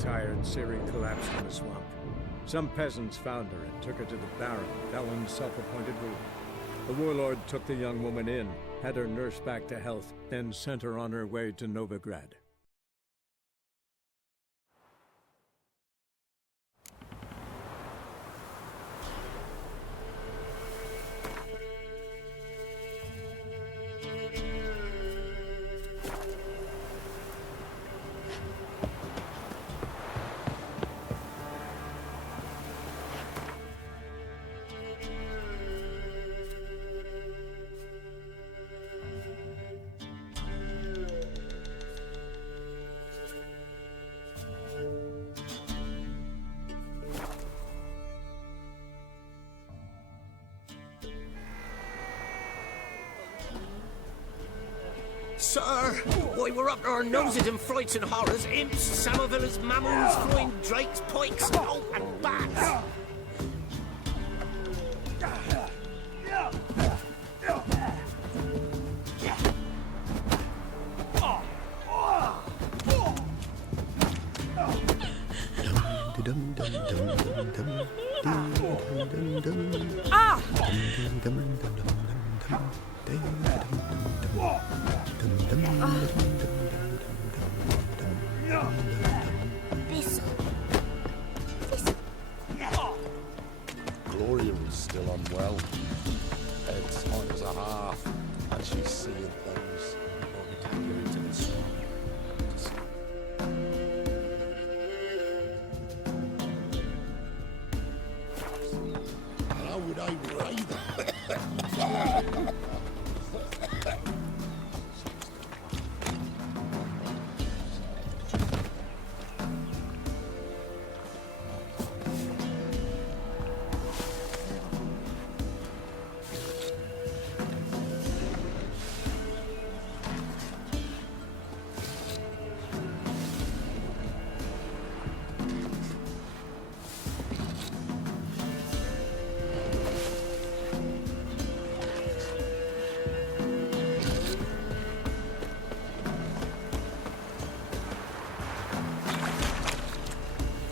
tired, Ciri collapsed in a swamp. Some peasants found her and took her to the Baron, Belen's self-appointed ruler. The warlord took the young woman in, had her nursed back to health, then sent her on her way to Novigrad. Sir, why, we're up to our noses in frights and horrors, imps, Samovillas, mammals, flying drakes, pikes, oh, and bats. Gloria is still unwell. Head's hot as a half, and she's seeing things. Well, we take her into the swamp. How would I ride that?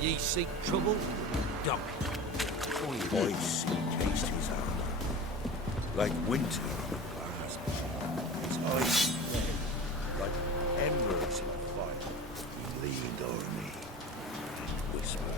Ye seek trouble? Duck. I see taste his armor, like winter on a glass ball. His eyes red, like embers in a fire. He leaned over me and whispered.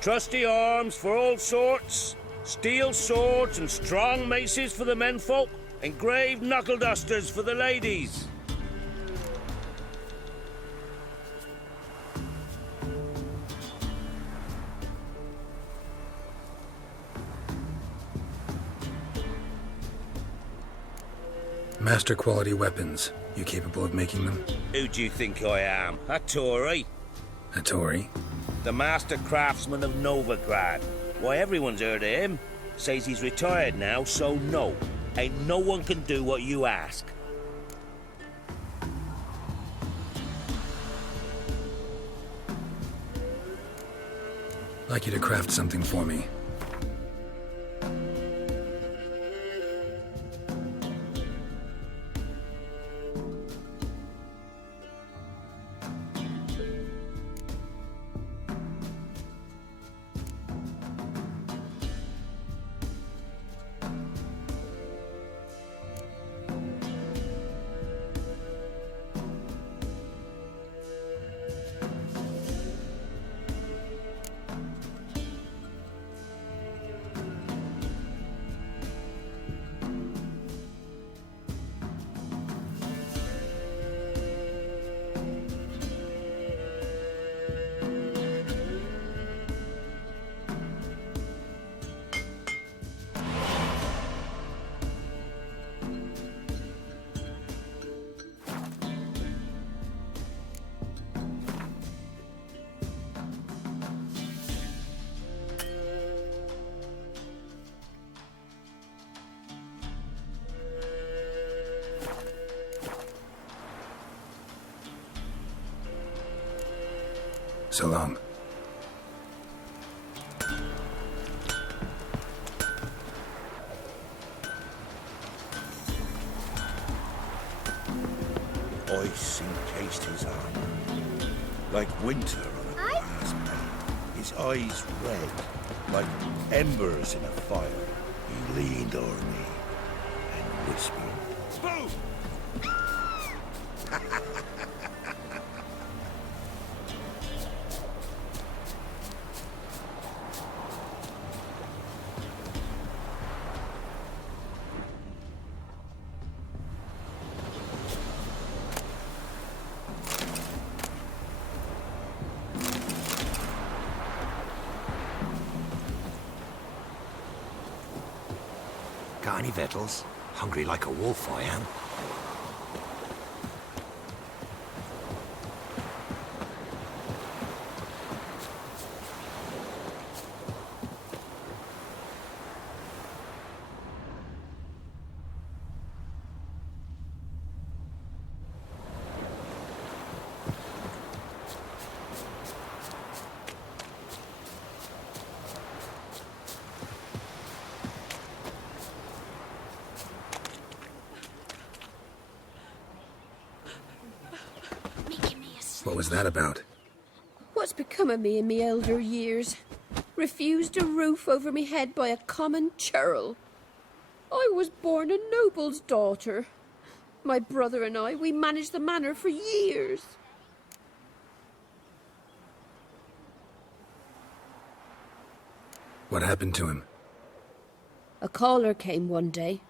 Trusty arms for all sorts, steel swords and strong maces for the menfolk, engraved knuckle dusters for the ladies. Master quality weapons. You capable of making them? Who do you think I am? A Tory? A Tory? The master craftsman of Novigrad. Why, everyone's heard of him. Says he's retired now, so no. Ain't no one can do what you ask. I'd like you to craft something for me. So long. Ice encased his armor, like winter on a glass pane. His eyes red, like embers in a fire. He leaned o'er me and whispered, "Boom!" Got any victuals? Hungry like a wolf, I am. What was that about? What's become of me in me elder years? Refused a roof over me head by a common churl. I was born a noble's daughter. My brother and I, we managed the manor for years. What happened to him? A caller came one day.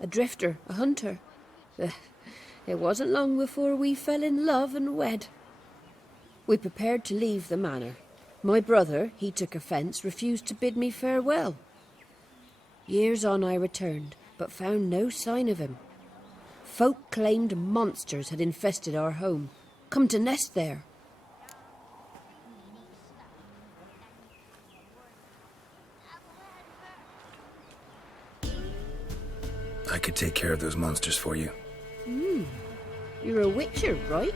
A drifter, a hunter. It wasn't long before we fell in love and wed. We prepared to leave the manor. My brother, he took offence, refused to bid me farewell. Years on I returned, but found no sign of him. Folk claimed monsters had infested our home, come to nest there. I could take care of those monsters for you. You're a witcher, right?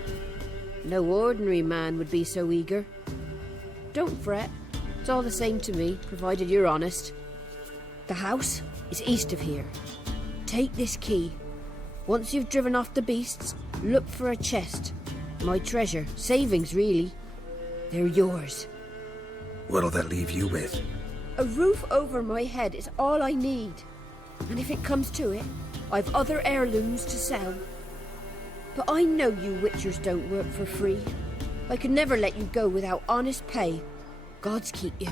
No ordinary man would be so eager. Don't fret. It's all the same to me, provided you're honest. The house is east of here. Take this key. Once you've driven off the beasts, look for a chest. My treasure, savings really. They're yours. What'll that leave you with? A roof over my head is all I need. And if it comes to it, I've other heirlooms to sell. But I know you witchers don't work for free. I could never let you go without honest pay. Gods keep you.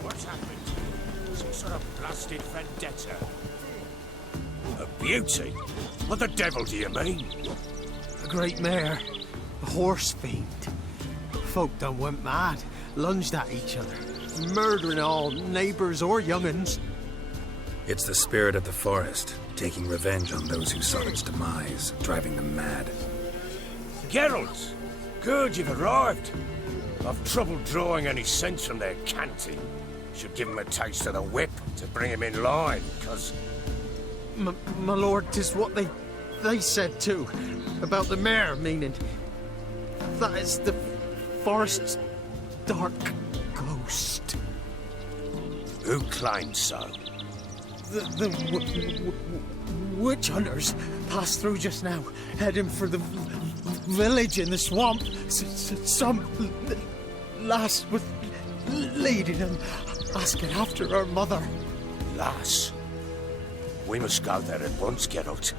What's happened? Some sort of blasted vendetta. A beauty? What the devil do you mean? A great mare. A horse fiend. Folk done went mad, lunged at each other, murdering all neighbours or young'uns. It's the spirit of the forest, taking revenge on those who sought its demise, driving them mad. Geralt! Good you've arrived. I've trouble drawing any sense from their canting. Should give him a taste of the whip to bring him in line, 'cause... My lord, 'tis what they said too, about the mare, meaning that is the forest's dark ghost. Who claimed so? The witch hunters passed through just now, heading for the village in the swamp. Some lass was leading them, asking after her mother. Lass? We must go there at once, Geralt.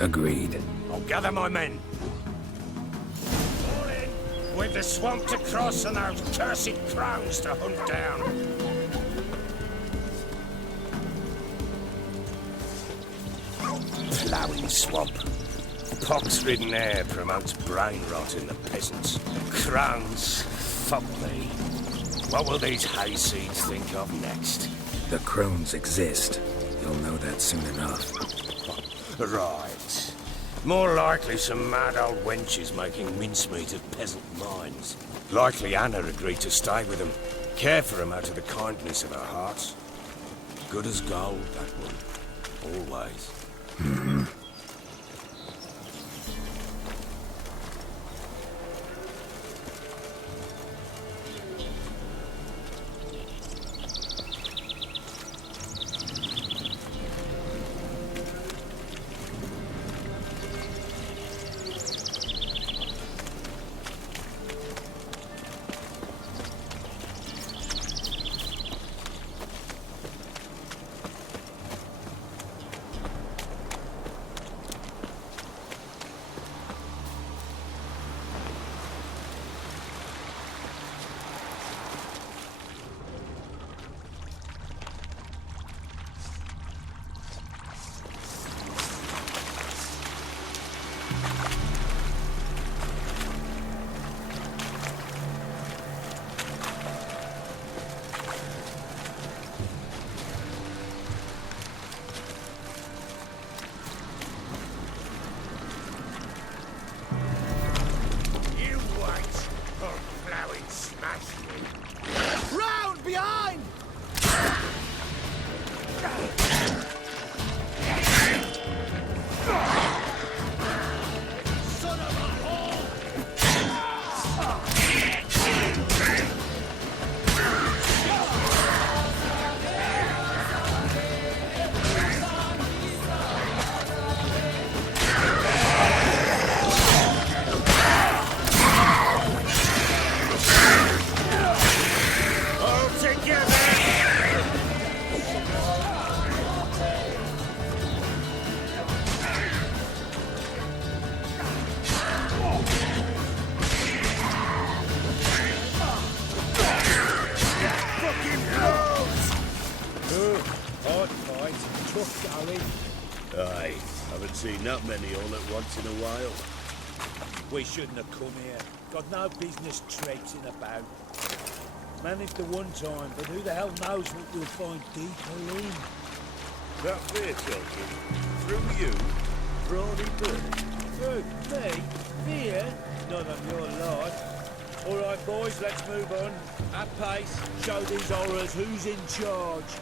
Agreed. I'll gather my men. All in, with the swamp to cross and those cursed crows to hunt down. Ploughing swamp. Pox-ridden air promotes brain rot in the peasants. Crones, fuck me. What will these hayseeds think of next? The crones exist. You'll know that soon enough. Right. More likely some mad old wenches making mincemeat of peasant minds. Likely Anna agreed to stay with them, care for them out of the kindness of her heart. Good as gold, that one. Always. Round behind! Son of a whore! Aye, haven't seen that many all at once in a while. We shouldn't have come here. Got no business traipsing about. Managed the one time, but who the hell knows what we'll find deeper in. That fear talking? Through you? Brawny bird? Through me? Fear? Not on your life. All right, boys, let's move on. At pace, show these horrors who's in charge.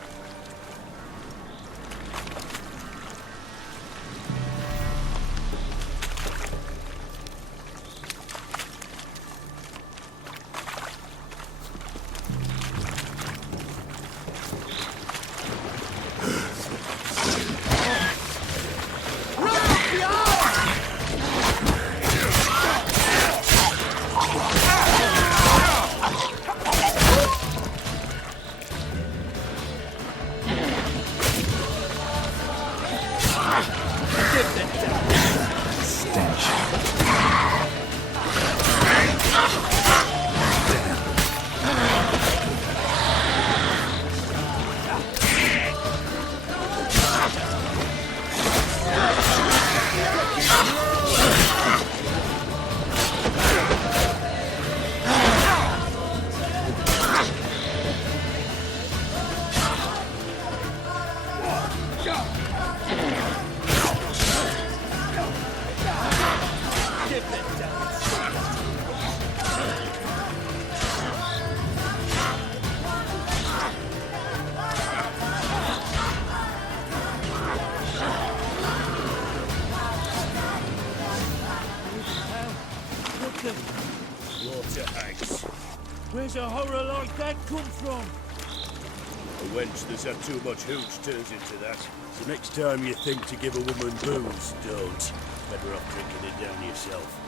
Where's a horror like that come from? A wench that's had too much hooch turns into that. So next time you think to give a woman booze, don't. Better off drinking it down yourself.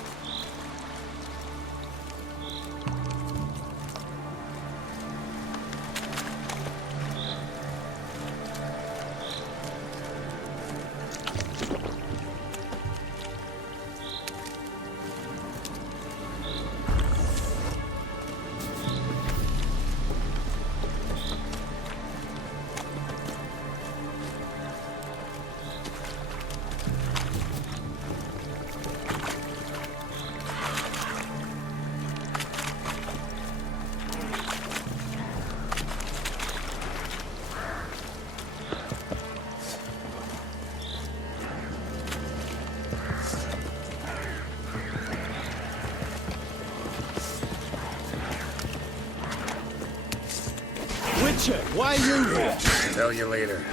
Why are you here? Tell you later.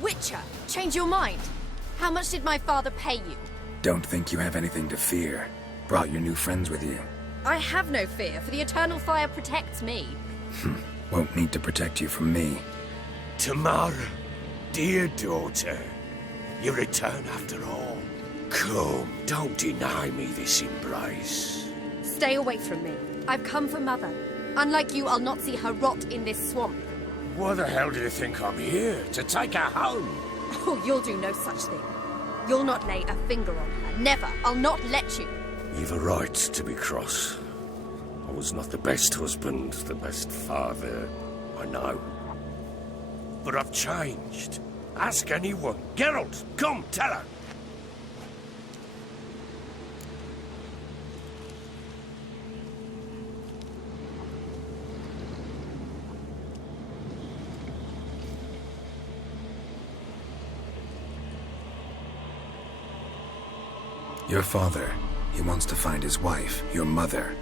Witcher, change your mind. How much did my father pay you? Don't think you have anything to fear. Brought your new friends with you. I have no fear, for the eternal fire protects me. Won't need to protect you from me. Tamara, dear daughter, you return after all. Come, don't deny me this embrace. Stay away from me. I've come for Mother. Unlike you, I'll not see her rot in this swamp. Why the hell do you think I'm here? To take her home? Oh, you'll do no such thing. You'll not lay a finger on her. Never. I'll not let you. You've a right to be cross. I was not the best husband, the best father, I know. But I've changed. Ask anyone. Geralt, come, tell her. Your father, he wants to find his wife, your mother.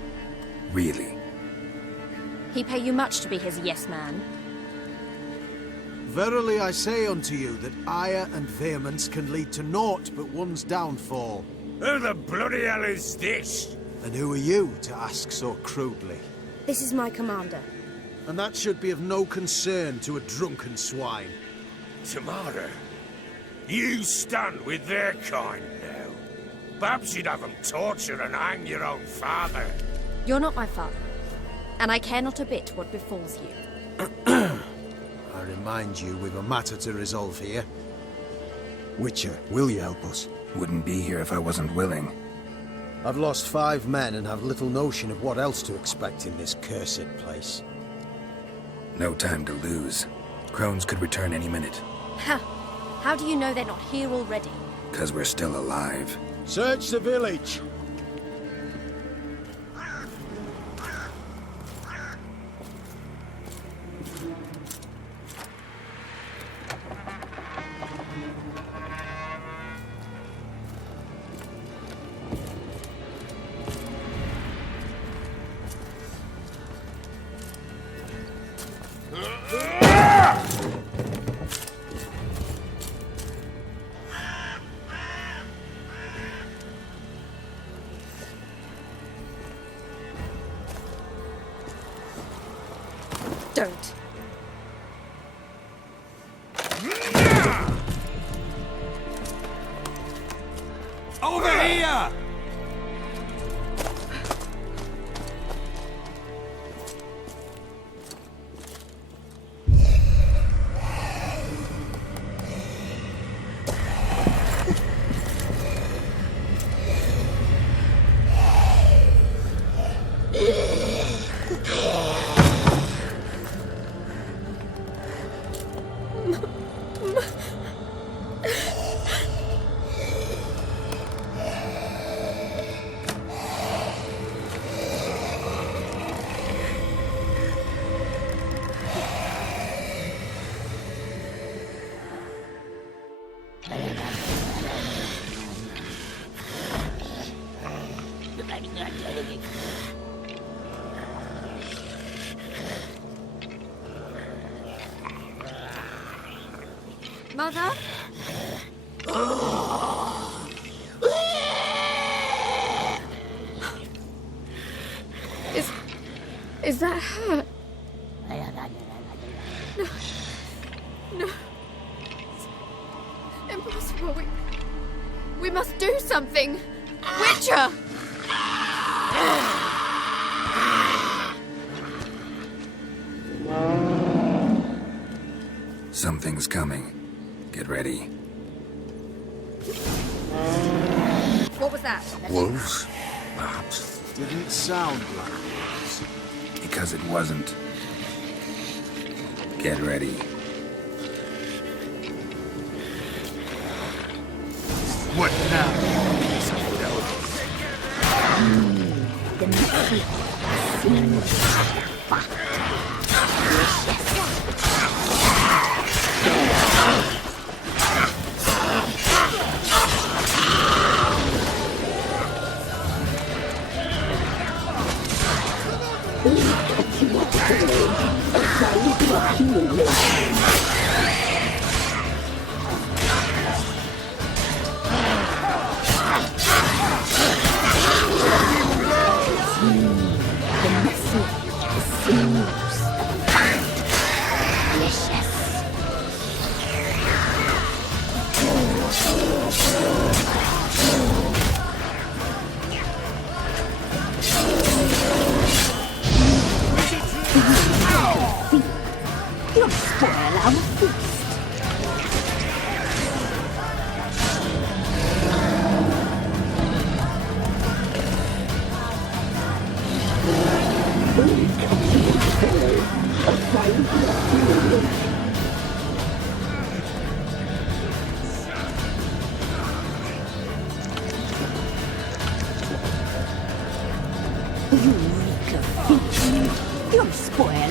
Really? He pay you much to be his yes man. Verily I say unto you that ire and vehemence can lead to naught but one's downfall. Who the bloody hell is this? And who are you to ask so crudely? This is my commander. And that should be of no concern to a drunken swine. Tamara, you stand with their kind now. Perhaps you'd have them torture and hang your own father. You're not my father, and I care not a bit what befalls you. I remind you we've a matter to resolve here. Witcher, will you help us? Wouldn't be here if I wasn't willing. I've lost 5 men and have little notion of what else to expect in this cursed place. No time to lose. Crones could return any minute. How do you know they're not here already? 'Cause we're still alive. Search the village! Don't. Over here! Mother? Is that her? No. No. It's impossible. We must do something. Witcher! Something's coming. Get ready. What was that? Wolves? Perhaps. Didn't sound like wolves. Because it wasn't. Get ready. What now?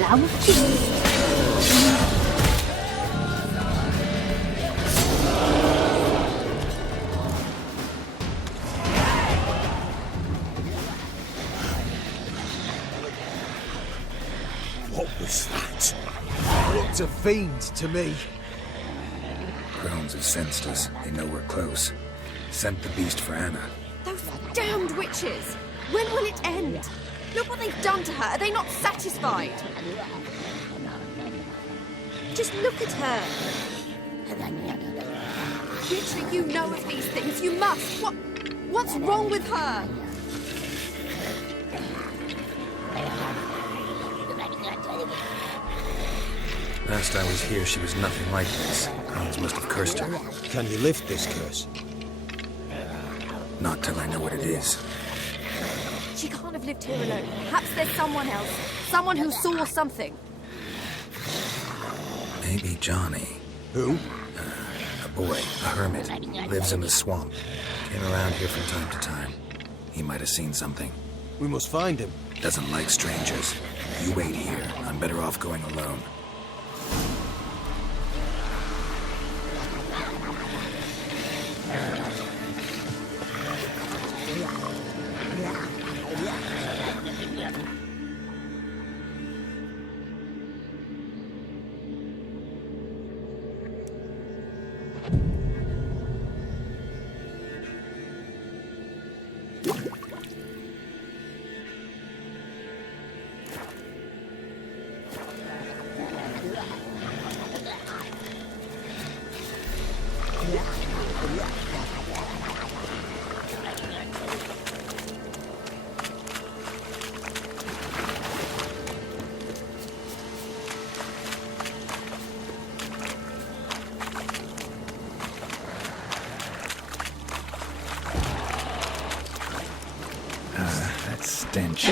some cheese. What was that? Looked a fiend to me. Crones have sensed us. They know we're close. Sent the beast for Anna. Those damned witches! When will it end? Look what they've done to her. Are they not satisfied? Just look at her. Witcher, you know of these things. You must. What's wrong with her? Last I was here, she was nothing like this. Crones must have cursed her. Can you lift this curse? Not till I know what it is. She can't have lived here alone. Perhaps there's someone else. Someone who saw something. Maybe Johnny. Who? A boy, a hermit. Lives in the swamp. Came around here from time to time. He might have seen something. We must find him. Doesn't like strangers. You wait here. I'm better off going alone. That stench.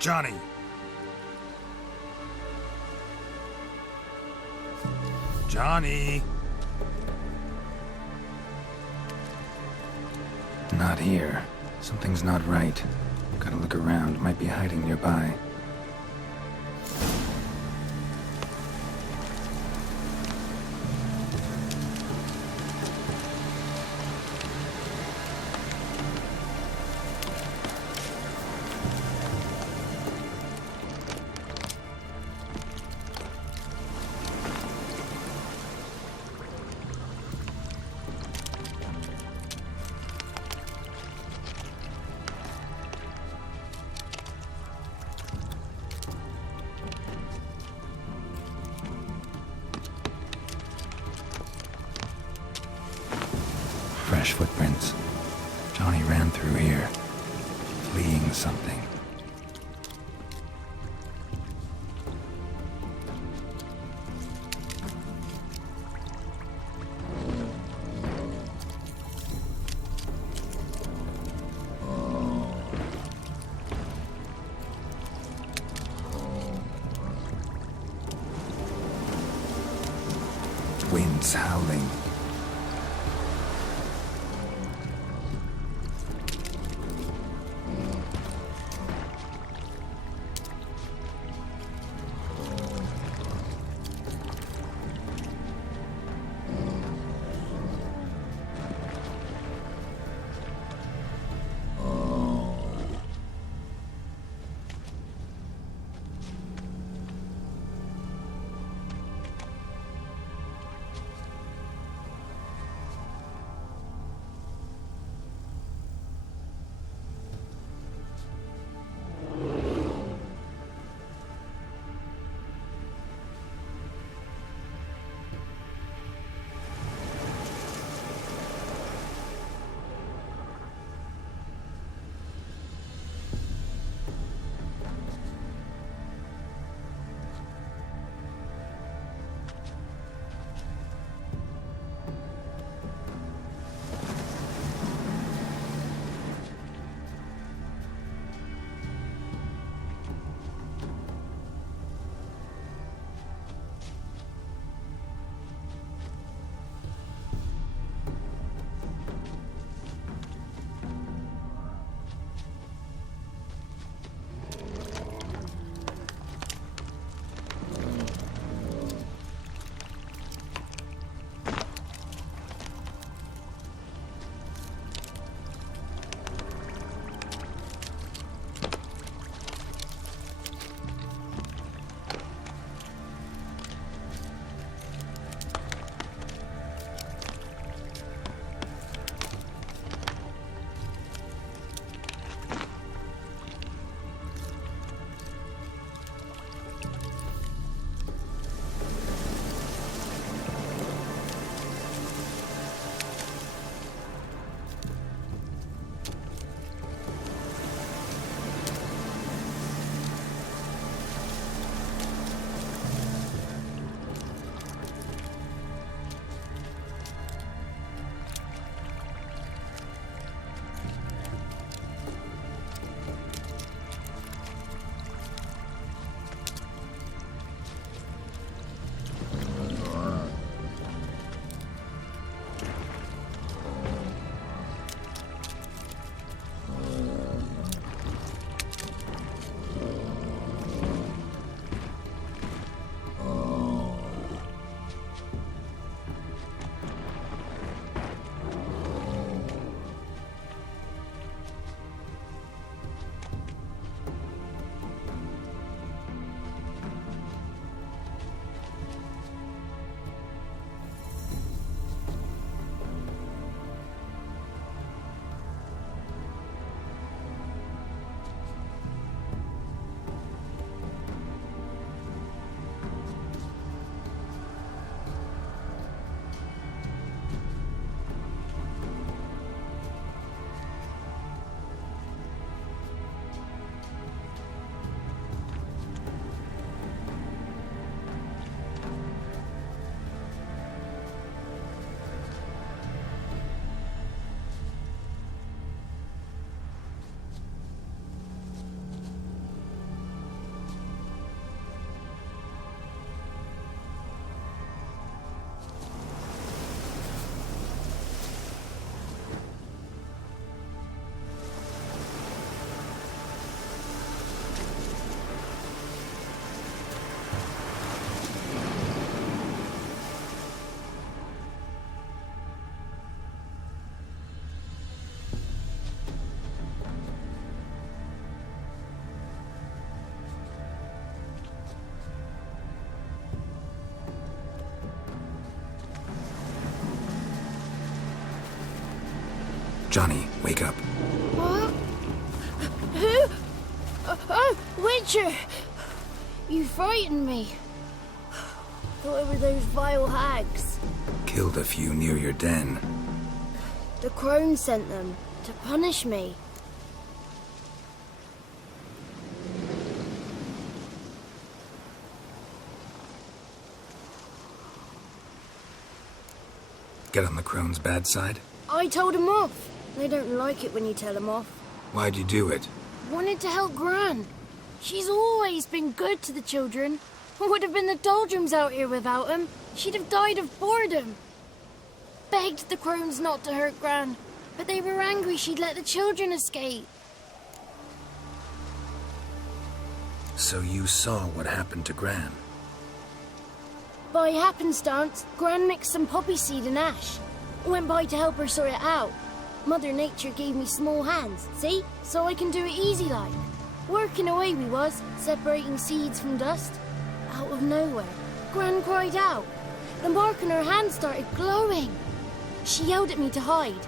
Johnny! Johnny! Not here. Something's not right. Gotta look around. Might be hiding nearby. Fresh footprints. Johnny ran through here, fleeing something. Wind's howling. Johnny, wake up. What? Who? Oh, Witcher! You frightened me. Thought it were those vile hags. Killed a few near your den. The crone sent them to punish me. Get on the crone's bad side? I told him off. They don't like it when you tell them off. Why'd you do it? Wanted to help Gran. She's always been good to the children. Would have been the doldrums out here without him. She'd have died of boredom. Begged the crones not to hurt Gran, but they were angry she'd let the children escape. So you saw what happened to Gran? By happenstance, Gran mixed some poppy seed and ash. Went by to help her sort it out. Mother Nature gave me small hands, see? So I can do it easy like. Working away we was, separating seeds from dust. Out of nowhere, Gran cried out. The mark on her hand started glowing. She yelled at me to hide.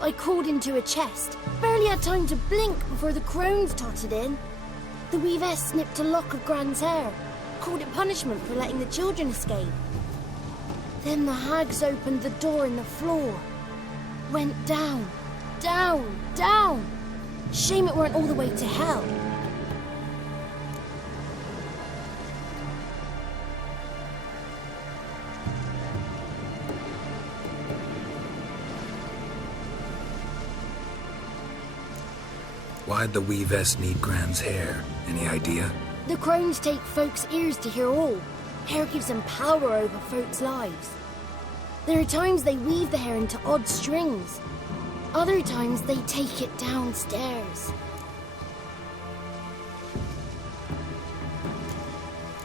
I crawled into a chest. Barely had time to blink before the crones tottered in. The weavess snipped a lock of Gran's hair. Called it punishment for letting the children escape. Then the hags opened the door in the floor. Went down, down, down. Shame it weren't all the way to hell. Why'd the weavess need Gran's hair? Any idea? The crones take folks' ears to hear all. Hair gives them power over folks' lives. There are times they weave the hair into odd strings. Other times they take it downstairs.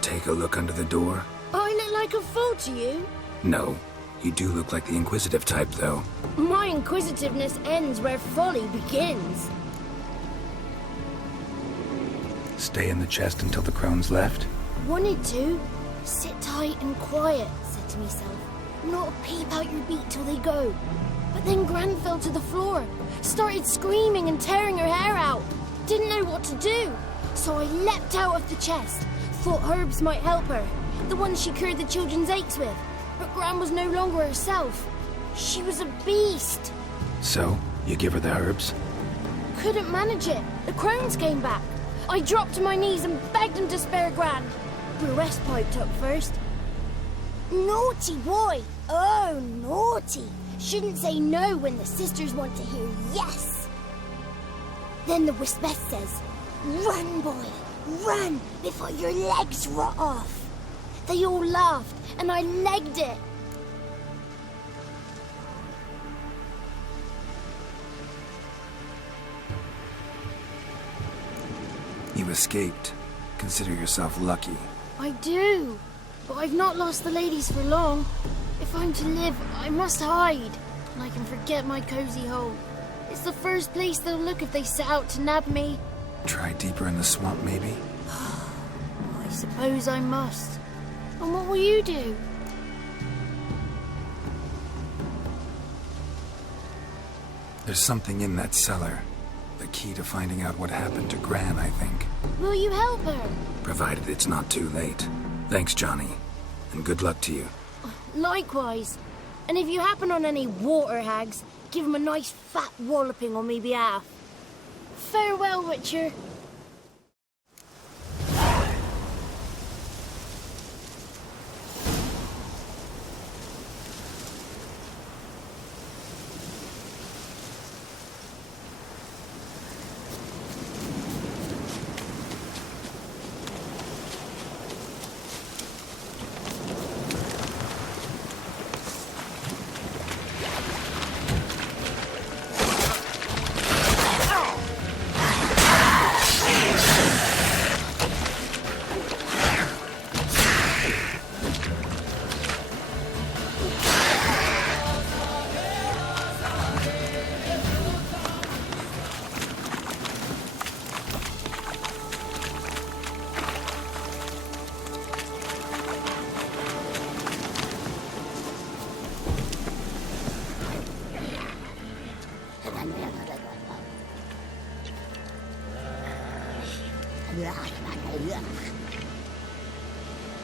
Take a look under the door? I look like a fool to you? No. You do look like the inquisitive type, though. My inquisitiveness ends where folly begins. Stay in the chest until the crones left? Wanted to. Sit tight and quiet, said to myself. Not peep out your beak till they go. But then Gran fell to the floor. Started screaming and tearing her hair out. Didn't know what to do. So I leapt out of the chest. Thought herbs might help her. The ones she cured the children's aches with. But Gran was no longer herself. She was a beast. So, you give her the herbs? Couldn't manage it. The crones came back. I dropped to my knees and begged him to spare Gran. Burress piped up first. Naughty boy! Oh, naughty! Shouldn't say no when the sisters want to hear yes. Then the Wispeth says, run, boy, run before your legs rot off. They all laughed and I legged it. You escaped. Consider yourself lucky. I do, but I've not lost the ladies for long. If I'm to live, I must hide, and I can forget my cozy hole. It's the first place they'll look if they set out to nab me. Try deeper in the swamp, maybe? I suppose I must. And what will you do? There's something in that cellar. The key to finding out what happened to Gran, I think. Will you help her? Provided it's not too late. Thanks, Johnny. And good luck to you. Likewise. And if you happen on any water hags, give them a nice fat walloping on me behalf. Farewell, Witcher.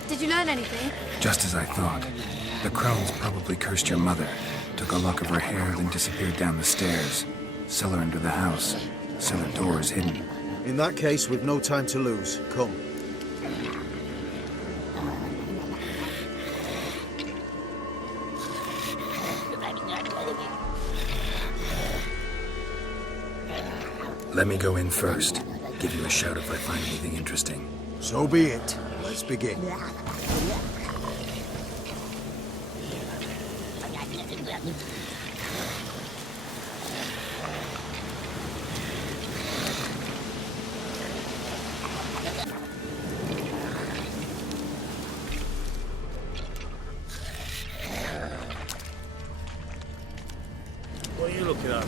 Did you learn anything? Just as I thought. The crones probably cursed your mother, took a lock of her hair, then disappeared down the stairs. Cellar under the house. Cellar door is hidden. In that case, we've no time to lose. Come. Let me go in first. Give you a shout if I find anything interesting. So be it. Let's begin. What are you looking at?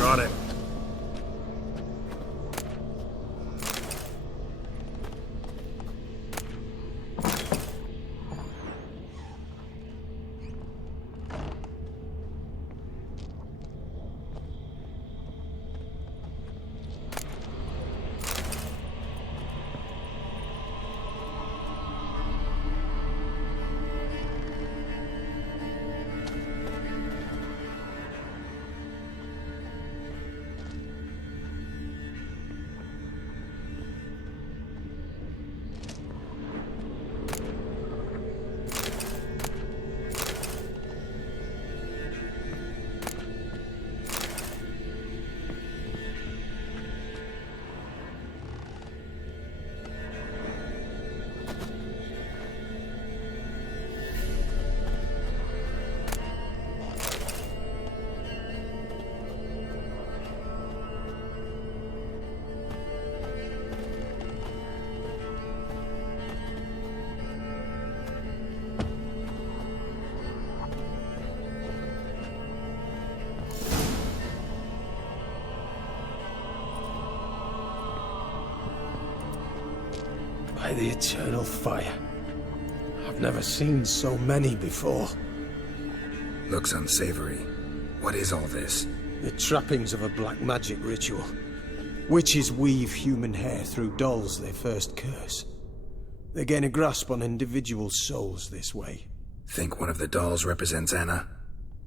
Got it. By the eternal fire. I've never seen so many before. Looks unsavory. What is all this? The trappings of a black magic ritual. Witches weave human hair through dolls they first curse. They gain a grasp on individual souls this way. Think one of the dolls represents Anna?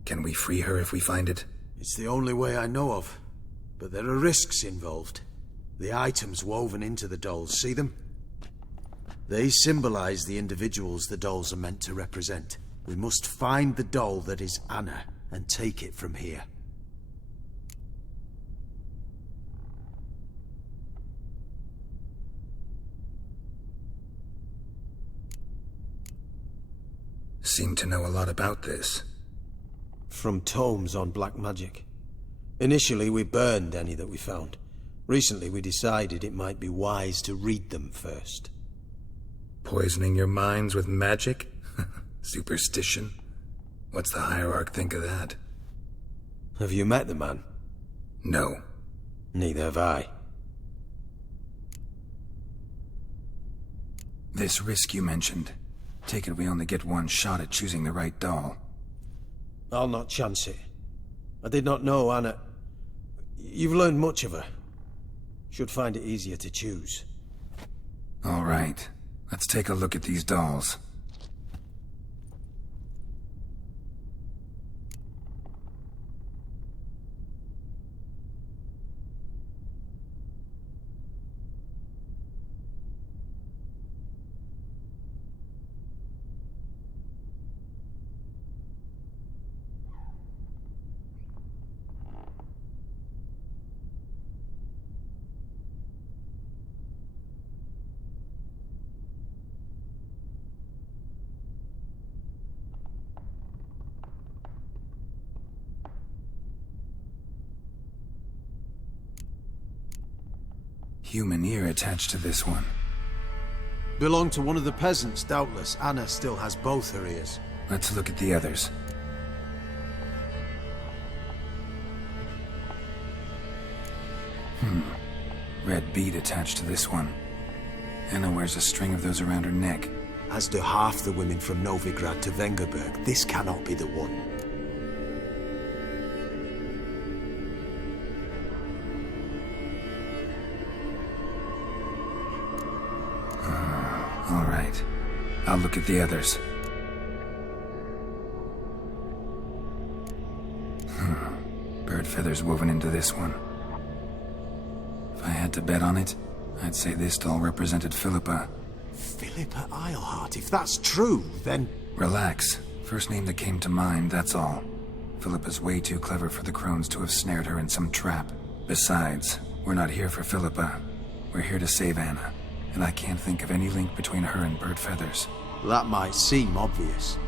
Can we free her if we find it? It's the only way I know of. But there are risks involved. The items woven into the dolls, see them? They symbolize the individuals the dolls are meant to represent. We must find the doll that is Anna and take it from here. Seem to know a lot about this. From tomes on black magic. Initially, we burned any that we found. Recently, we decided it might be wise to read them first. Poisoning your minds with magic? Superstition? What's the hierarch think of that? Have you met the man? No. Neither have I. This risk you mentioned. Take it we only get one shot at choosing the right doll. I'll not chance it. I did not know Anna. You've learned much of her. Should find it easier to choose. All right. Let's take a look at these dolls. Human ear attached to this one. Belonged to one of the peasants, doubtless. Anna still has both her ears. Let's look at the others. Red bead attached to this one. Anna wears a string of those around her neck. As do half the women from Novigrad to Vengerberg. This cannot be the one. All right. I'll look at the others. Bird feathers woven into this one. If I had to bet on it, I'd say this doll represented Philippa. Philippa Eilhart, if that's true, then... Relax. First name that came to mind, that's all. Philippa's way too clever for the crones to have snared her in some trap. Besides, we're not here for Philippa. We're here to save Anna. And I can't think of any link between her and bird feathers. That might seem obvious.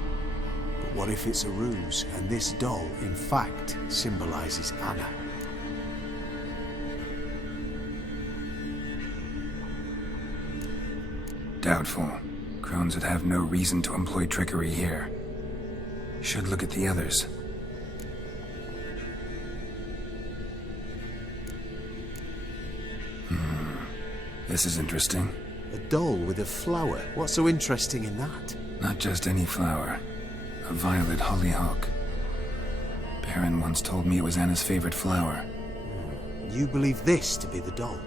But what if it's a ruse, and this doll, in fact, symbolizes Anna? Doubtful. Crones would have no reason to employ trickery here. Should look at the others. This is interesting. A doll with a flower. What's so interesting in that? Not just any flower. A violet hollyhock. Perrin once told me it was Anna's favorite flower. You believe this to be the doll?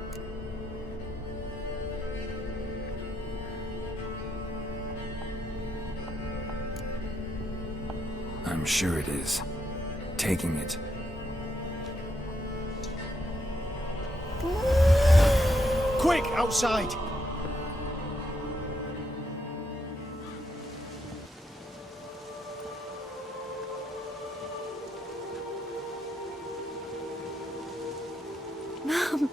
I'm sure it is. Taking it. Quick, outside! Mum,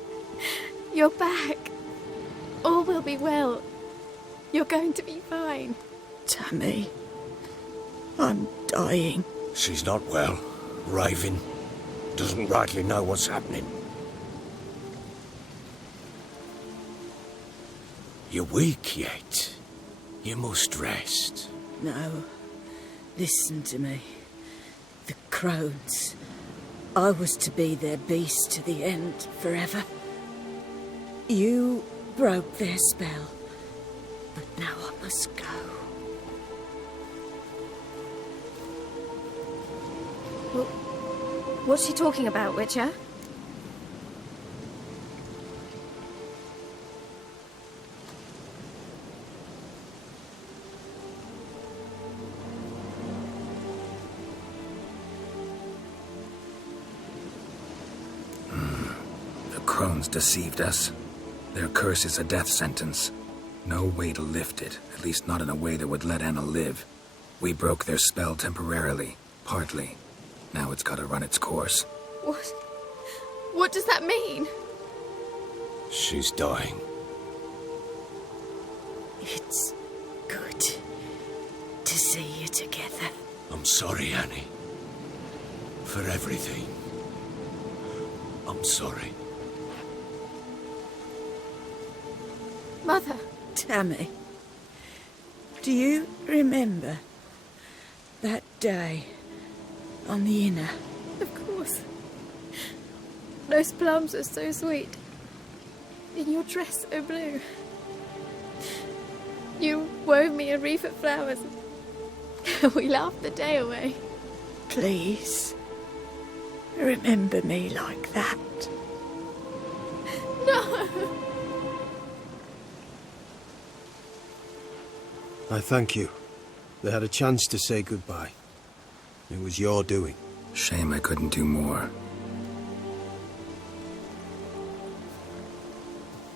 you're back. All will be well. You're going to be fine. Tammy, I'm dying. She's not well. Raving. Doesn't rightly know what's happening. You're weak yet. You must rest. No. Listen to me. The crones. I was to be their beast to the end, forever. You broke their spell. Now I must go. Well, what's she talking about, Witcher? The crones deceived us. Their curse is a death sentence. No way to lift it, at least not in a way that would let Anna live. We broke their spell temporarily, partly. Now it's gotta run its course. What? What does that mean? She's dying. It's good to see you together. I'm sorry, Annie. For everything. I'm sorry. Mother. Tammy, do you remember that day on the inner? Of course. Those plums are so sweet. In your dress so blue. You wove me a wreath of flowers. We laughed the day away. Please, remember me like that. No! I thank you. They had a chance to say goodbye. It was your doing. Shame I couldn't do more.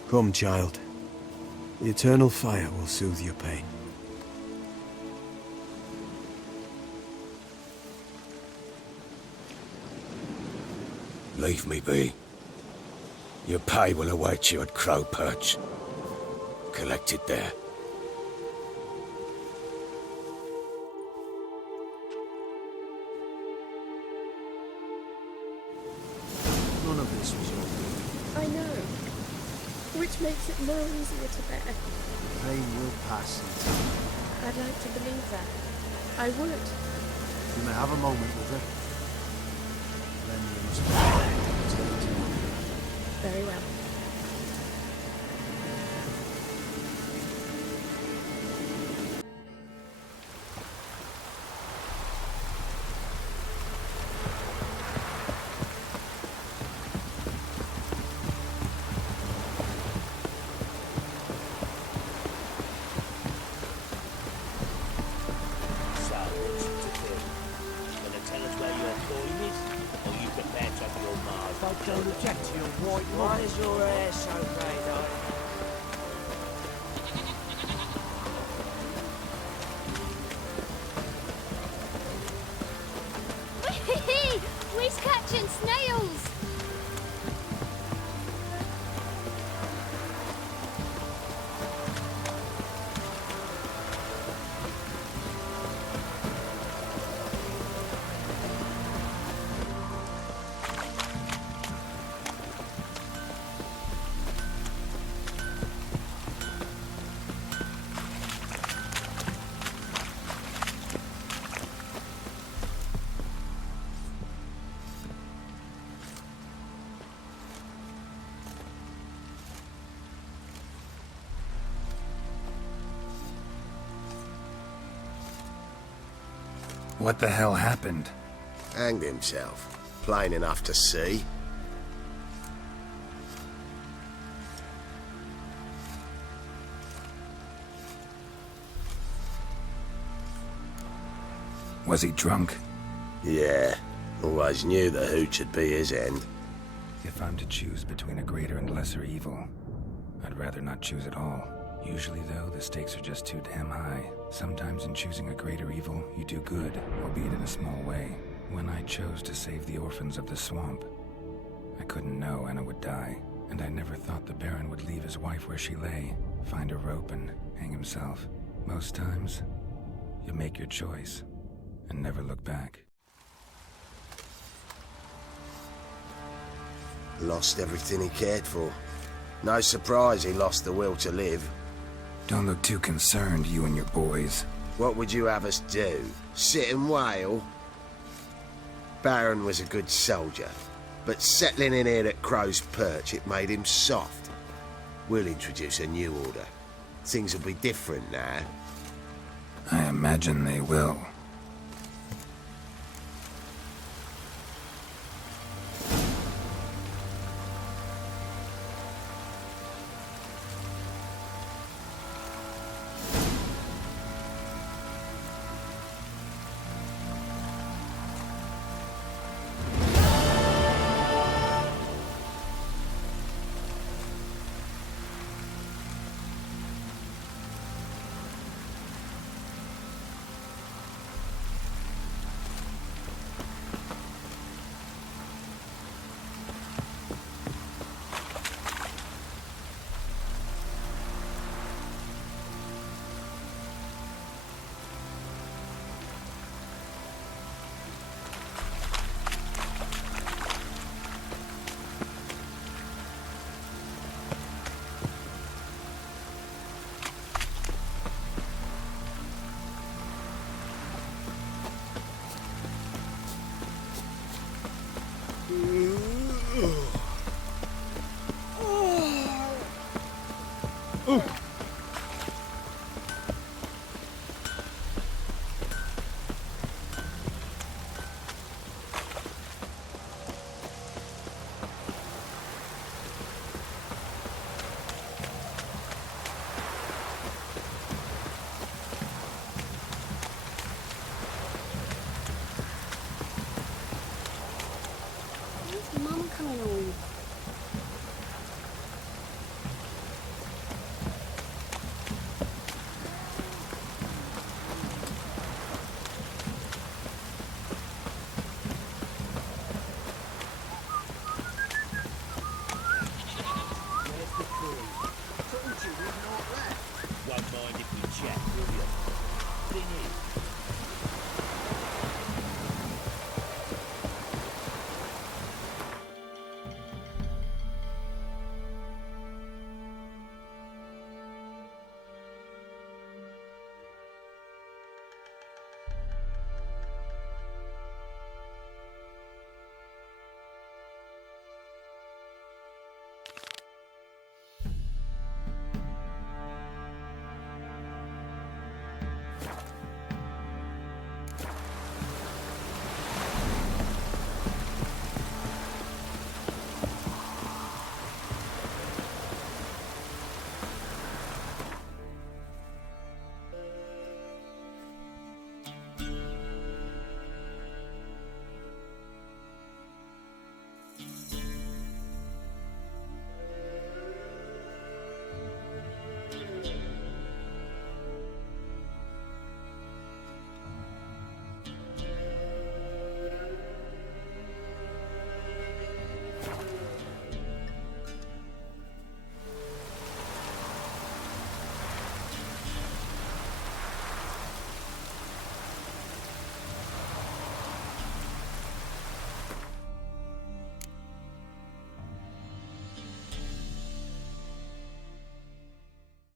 Come, child. The eternal fire will soothe your pain. Leave me be. Your pay will await you at Crow Perch. Collect it there. None of this was your doing. I know. Which makes it more easier to bear. Pain will pass in time. I'd like to believe that. I would. You may have a moment with her. Then you must take it to me. Very well. Don't object to your white. Why is your hair so grey, Whee! We's catching snails! What the hell happened? Hanged himself. Plain enough to see. Was he drunk? Yeah. Always knew the hooch would be his end. If I'm to choose between a greater and lesser evil, I'd rather not choose at all. Usually, though, the stakes are just too damn high. Sometimes in choosing a greater evil, you do good, albeit in a small way. When I chose to save the orphans of the swamp, I couldn't know Anna would die, and I never thought the Baron would leave his wife where she lay, find a rope and hang himself. Most times, you make your choice and never look back. Lost everything he cared for. No surprise he lost the will to live. Don't look too concerned, you and your boys. What would you have us do? Sit and wail? Baron was a good soldier, but settling in here at Crow's Perch, it made him soft. We'll introduce a new order. Things will be different now. I imagine they will. Where's Mum coming over?